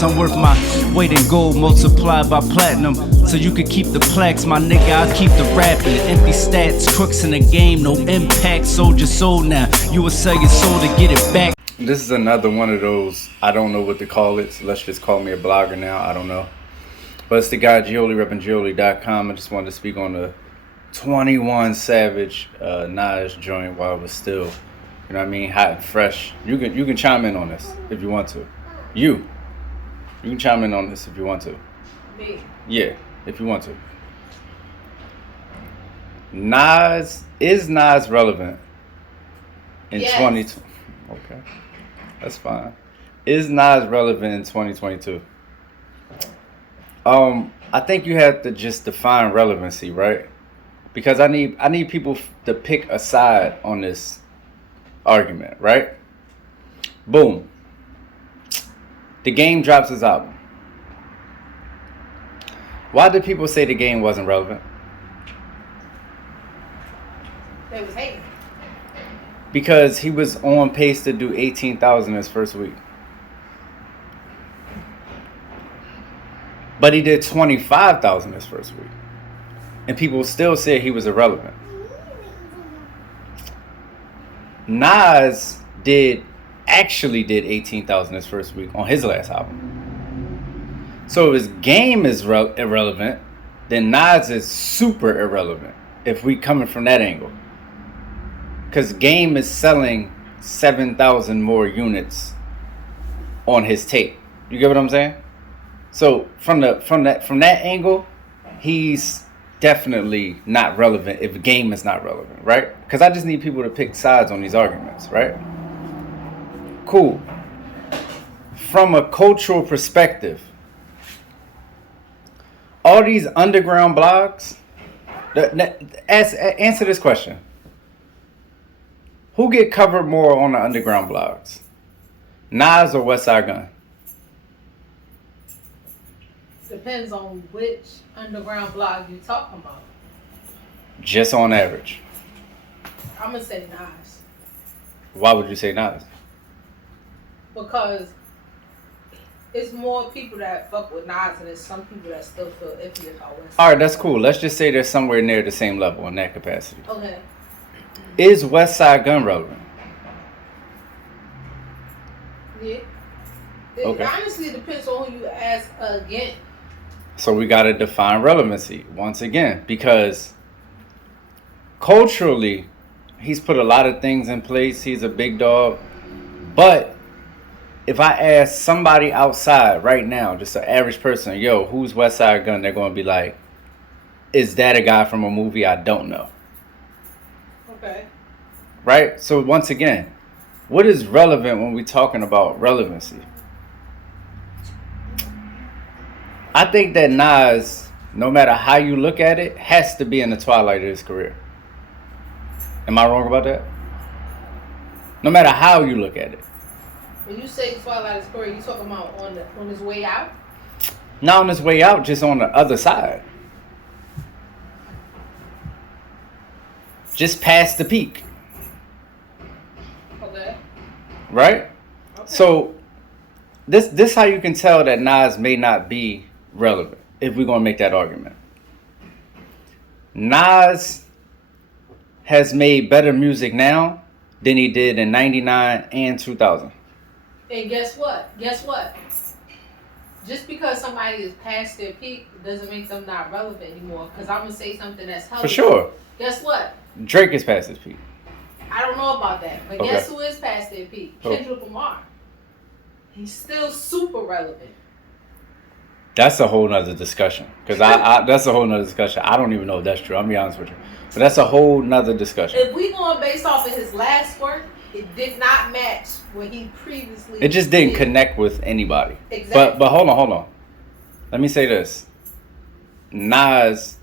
I'm worth my weight in gold multiplied by platinum. So you could keep the plaques, my nigga, I'll keep the rapping. Empty stats, crooks in the game, no impact. Sold your soul now, you will sell your soul to get it back. This is another one of those, I don't know what to call it, so let's just call me a blogger now, I don't know. But it's the guy Gioli, repping Gioli.com. I just wanted to speak on the 21 Savage NAS joint while it was still, you know what I mean, hot and fresh. You can chime in on this if you want to. You can chime in on this if you want to. Me? Yeah, if you want to. Is Nas relevant in 2020? Okay, that's fine. Is Nas relevant in 2022? I think you have to just define relevancy, right? Because I need people to pick a side on this argument, right? Boom. The Game drops his album. Why did people say The Game wasn't relevant? They was hating. Because he was on pace to do 18,000 his first week. But he did 25,000 his first week. And people still said he was irrelevant. Nas actually did 18,000 his first week on his last album. So if his game is irrelevant, then Nas is super irrelevant if we coming from that angle. Because Game is selling 7,000 more units on his tape. You get what I'm saying? So from that angle, he's definitely not relevant if Game is not relevant, right? Because I just need people to pick sides on these arguments, right? Cool. From a cultural perspective, all these underground blogs, answer this question. Who get covered more on the underground blogs? Nas or Westside Gunn? Depends on which underground blog you're talking about. Just on average. I'm going to say Nas. Why would you say Nas? Because it's more people that fuck with Nas and there's some people that still feel iffy about Westside. Alright, that's cool. Let's just say they're somewhere near the same level in that capacity. Okay. Is Westside Gunn relevant? Yeah. It Okay. honestly depends on who you ask again. So we got to define relevancy once again, because culturally, he's put a lot of things in place. He's a big dog. But if I ask somebody outside right now, just an average person, yo, who's Westside Gunn? They're going to be like, is that a guy from a movie I don't know? Okay. Right? So once again, what is relevant when we're talking about relevancy? I think that Nas, no matter how you look at it, has to be in the twilight of his career. Am I wrong about that? No matter how you look at it. When you say twilight of his career, you talking about on his way out? Not on his way out, just on the other side. Just past the peak. Okay. Right? Okay. So this how you can tell that Nas may not be relevant, if we're going to make that argument. Nas has made better music now than he did in 99 and 2000. And guess what? Just because somebody is past their peak doesn't make them not relevant anymore. Because I'm going to say something that's healthy. For sure. Guess what? Drake is past his peak. I don't know about that. But Okay. guess who is past their peak? Who? Kendrick Lamar. He's still super relevant. That's a whole nother discussion. Because that's a whole nother discussion. I don't even know if that's true. I'll be honest with you. But that's a whole nother discussion. If we going based off of his last work, it did not match what he previously It just didn't connect with anybody. Exactly. But hold on. Let me say this. Nas,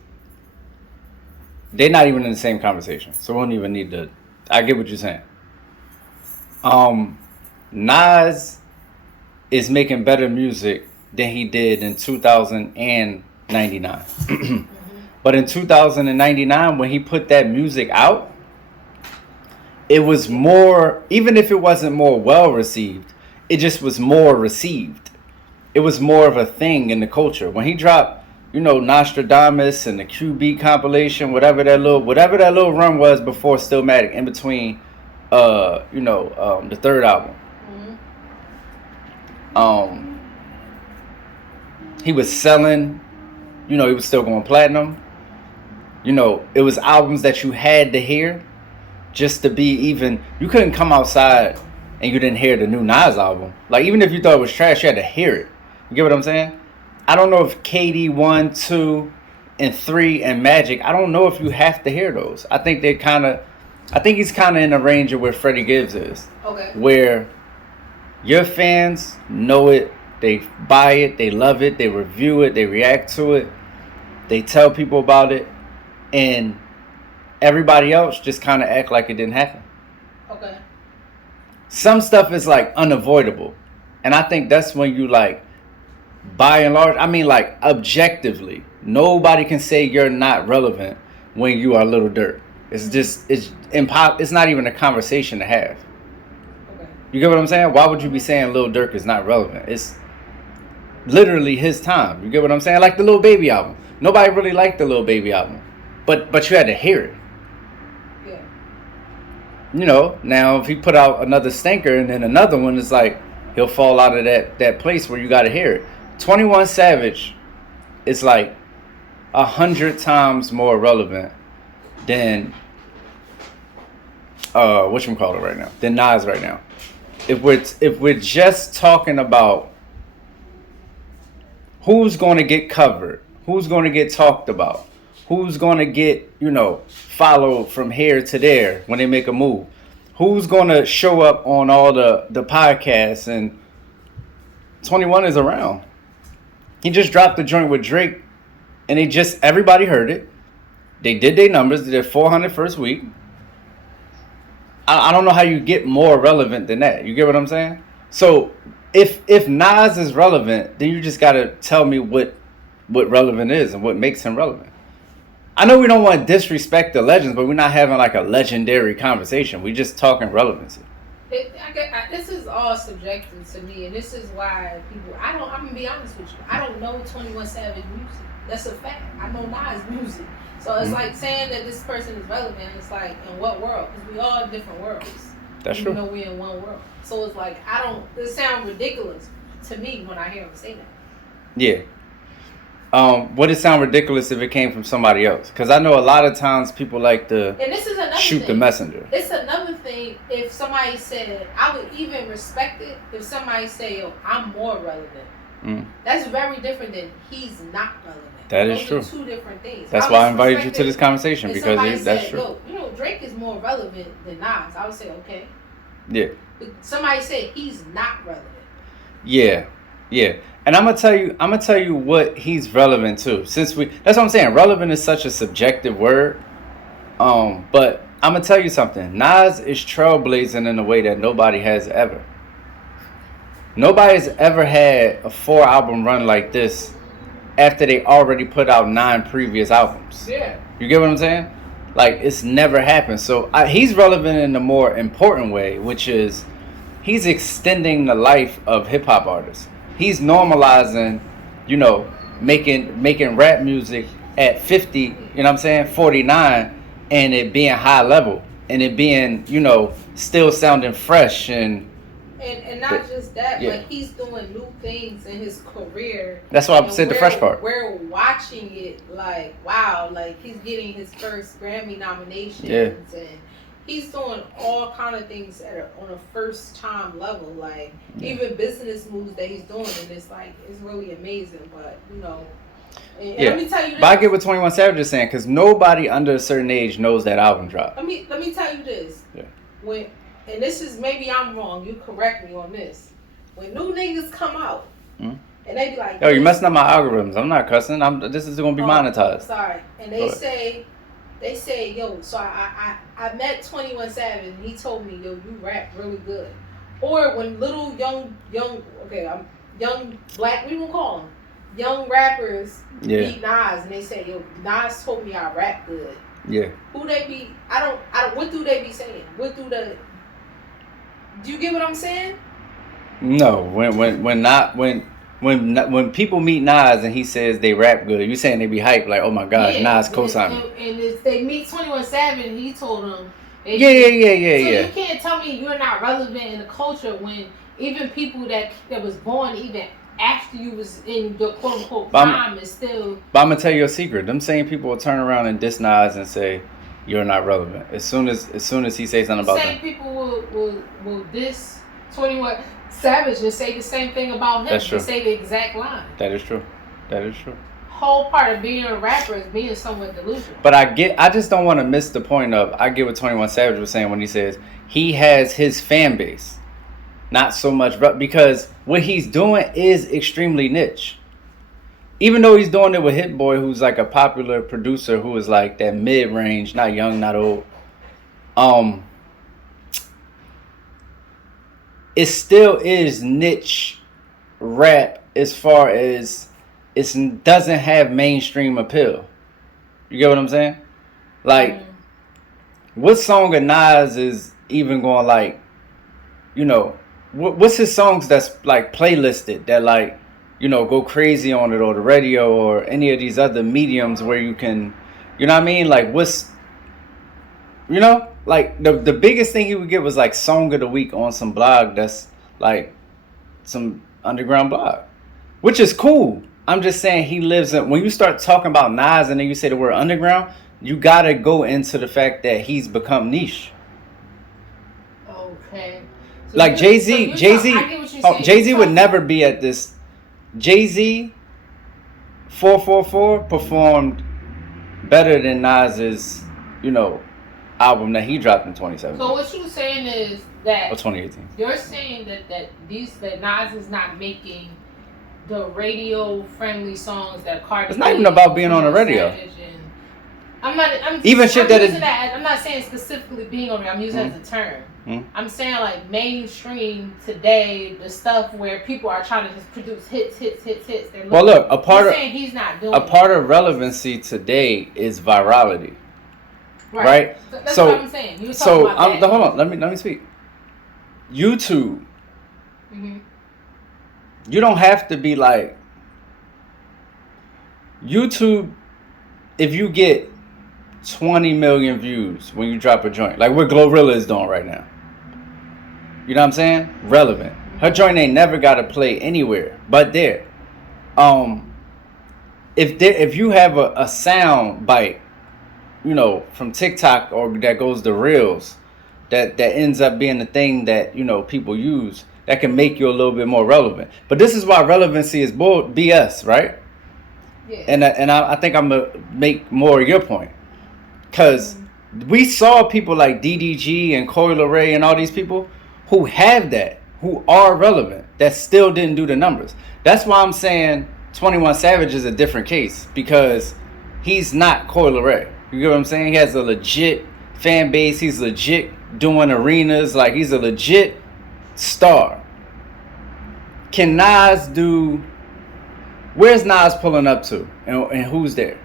they're not even in the same conversation. So we don't even need to. I get what you're saying. Nas is making better music than he did in 2099. But in 2099, when he put that music out, it was more, even if it wasn't more well received, it just was more received. it was more of a thing in the culture. When he dropped, Nostradamus and the QB compilation, whatever that little run was before Stillmatic, in between, the third album. He was selling, he was still going platinum. It was albums that you had to hear just to be even. You couldn't come outside and you didn't hear the new Nas album. Like, even if you thought it was trash, you had to hear it. You get what I'm saying? I don't know if KD 1, 2, and 3 and Magic, I don't know if you have to hear those. I think he's kind of in the range of where Freddie Gibbs is. Okay. Where your fans know it, they buy it, they love it, they review it, they react to it, they tell people about it, and everybody else just kind of act like it didn't happen. Okay. Some stuff is like unavoidable. And I think that's when you like, by and large, I mean like objectively, nobody can say you're not relevant when you are Lil Durk. It's not even a conversation to have. Okay. You get what I'm saying? Why would you be saying Lil Durk is not relevant? It's literally his time. You get what I'm saying? Like the Lil Baby album. Nobody really liked the Lil Baby album. But you had to hear it. Yeah. Now if he put out another stinker and then another one, it's like he'll fall out of that place where you got to hear it. 21 Savage is like 100 times more relevant than whatchamacallit right now, than Nas right now. If we're just talking about who's going to get covered, who's going to get talked about, who's going to get, followed from here to there when they make a move, who's going to show up on all the podcasts, and 21 is around. He just dropped the joint with Drake, and everybody heard it. They did their numbers. They did 400 first week. I don't know how you get more relevant than that. You get what I'm saying? So if Nas is relevant, then you just got to tell me what relevant is and what makes him relevant. I know we don't want to disrespect the legends, but we're not having like a legendary conversation. We're just talking relevancy. This is all subjective to me, and this is why people. I'm gonna be honest with you. I don't know 21 Savage music. That's a fact. I know Nas music, so it's like saying that this person is relevant. It's like, in what world? Because we all in different worlds. That's true. Even though we're in one world, so it's like It sounds ridiculous to me when I hear him say that. Yeah. Would it sound ridiculous if it came from somebody else? Because I know a lot of times people like to shoot the messenger. It's another thing if somebody said, I would even respect it if somebody say, yo, I'm more relevant. That's very different than he's not relevant. That is Those true. Are two different things. That's why I invited you to this conversation, because that's true. Yo, Drake is more relevant than Nas. I would say, okay. Yeah. But somebody said he's not relevant. Yeah. And I'm gonna tell you what he's relevant to. That's what I'm saying. Relevant is such a subjective word. But I'm gonna tell you something. Nas is trailblazing in a way that nobody has ever. Nobody's ever had a 4-album run like this after they already put out 9 previous albums. Yeah. You get what I'm saying? Like, it's never happened. So he's relevant in a more important way, which is he's extending the life of hip hop artists. He's normalizing, making rap music at 50, you know what I'm saying, 49, and it being high level, and it being, still sounding fresh and not just that, yeah. but he's doing new things in his career. That's why I said the fresh part. We're watching it like, wow, like he's getting his first Grammy nominations, and he's doing all kind of things that are on a first time level, like even business moves that he's doing, and it's like, it's really amazing. But and let me tell you this. But I get what 21 Savage is saying, because nobody under a certain age knows that album drop. Let me tell you this. Yeah. And this is, maybe I'm wrong, you correct me on this. When new niggas come out, and they be like, yo, you messing up my algorithms. I'm not cussing. This is going to be monetized. Sorry. And they say, yo, so I met 21 Savage, and he told me, yo, you rap really good. Or when little young black, what do you call them? Young rappers beat Nas, and they say, yo, Nas told me I rap good. Yeah. Who they be? I don't. What do they be saying? Do you get what I'm saying? No. When when people meet Nas and he says they rap good, you saying they be hyped like, oh my gosh, Nas co-signed. And if they meet 21 Savage, he told them. So you can't tell me you're not relevant in the culture when even people that was born even after you was in your quote unquote prime is still. But I'm gonna tell you a secret. Them same people will turn around and diss Nas and say you're not relevant. As soon as he says something about them. Same people will diss 21 Savage and say the same thing about him. That's true. And say the exact line. That is true. Whole part of being a rapper is being somewhat delusional. But I just don't want to miss the point of, I get what 21 Savage was saying when he says he has his fan base, not so much, because what he's doing is extremely niche. Even though he's doing it with Hit Boy, who's like a popular producer who is like that mid-range, not young, not old. It still is niche rap as far as it doesn't have mainstream appeal. You get what I'm saying? Like, what song of Nas is even going like, you know, what's his songs that's like playlisted that like, you know, go crazy on it, or the radio or any of these other mediums where you can, you know what I mean? Like what's, you know, like the biggest thing he would get was like song of the week on some blog that's like some underground blog, which is cool. I'm just saying he lives in, when you start talking about Nas and then you say the word underground, you gotta go into the fact that he's become niche. Okay. So like Jay-Z would never be at this. Jay-Z 444 performed better than Nas's, you know, album that he dropped in 2017. So what you saying is that, or 2018. You're saying that Nas is not making the radio friendly songs that Cardi. It's not even about being on the radio. I'm not saying specifically being on it. I'm using it as a term. I'm saying like mainstream today, the stuff where people are trying to just produce hits. Well, look, a part of relevancy today is virality. Right? That's what I'm saying. You were talking about that. Hold on. Let me speak. YouTube. You don't have to be like YouTube. If you get 20 million views when you drop a joint, like what Glorilla is doing right now, you know what I'm saying? Relevant. Her joint ain't never got to play anywhere but there. If you have a sound bite, you know, from TikTok or that goes to Reels, that ends up being the thing that, you know, people use, that can make you a little bit more relevant. But this is why relevancy is BS, right? Yeah. And I think I'm gonna make more of your point, because we saw people like DDG and Coi Leray and all these people who have that, who are relevant, that still didn't do the numbers. That's why I'm saying 21 Savage is a different case, because he's not Coi Leray. You get what I'm saying? He has a legit fan base. He's legit doing arenas. Like, he's a legit star. Can Nas do? Where's Nas pulling up to, and who's there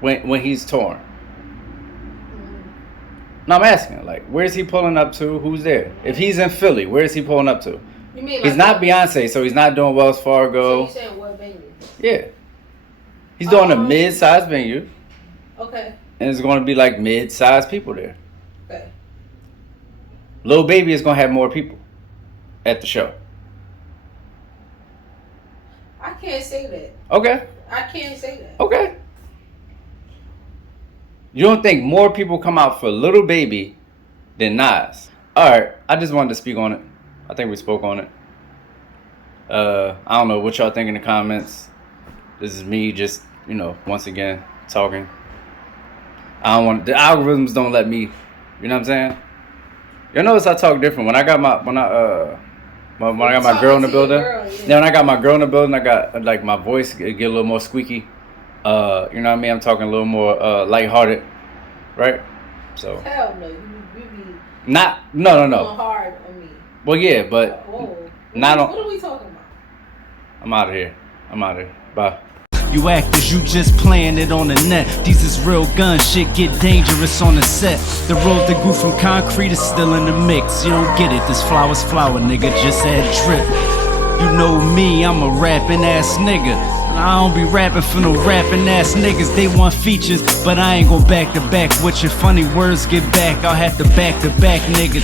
when he's touring? No, I'm asking, like, where's he pulling up to? Who's there? If he's in Philly, where's he pulling up to? You mean he's not Beyonce, so he's not doing Wells Fargo. So you saying what venue? Yeah, he's doing a mid-sized venue. Okay. And it's going to be like mid-sized people there. Okay. Lil Baby is going to have more people at the show. I can't say that. Okay. I can't say that. Okay. You don't think more people come out for Lil Baby than Nas? All right. I just wanted to speak on it. I think we spoke on it. I don't know what y'all think in the comments. This is me just, you know, once again, talking. I don't want, the algorithms don't let me, you know what I'm saying? You notice I talk different when I got my girl in the building. Yeah, when I got my girl in the building, I got like my voice get a little more squeaky. You know what I mean? I'm talking a little more lighthearted, right? So. Hell no, you be. No. Going hard on me. Well, yeah, but not on. What are we talking about? I'm out of here. Bye. You actors, you just playing it on the net. These is real gun shit, get dangerous on the set. The road that grew from concrete is still in the mix. You don't get it, this flower's flower, nigga, just add drip. You know me, I'm a rapping ass nigga. I don't be rapping for no rapping ass niggas. They want features, but I ain't gon' back to back with your funny words. Get back, I'll have to back niggas.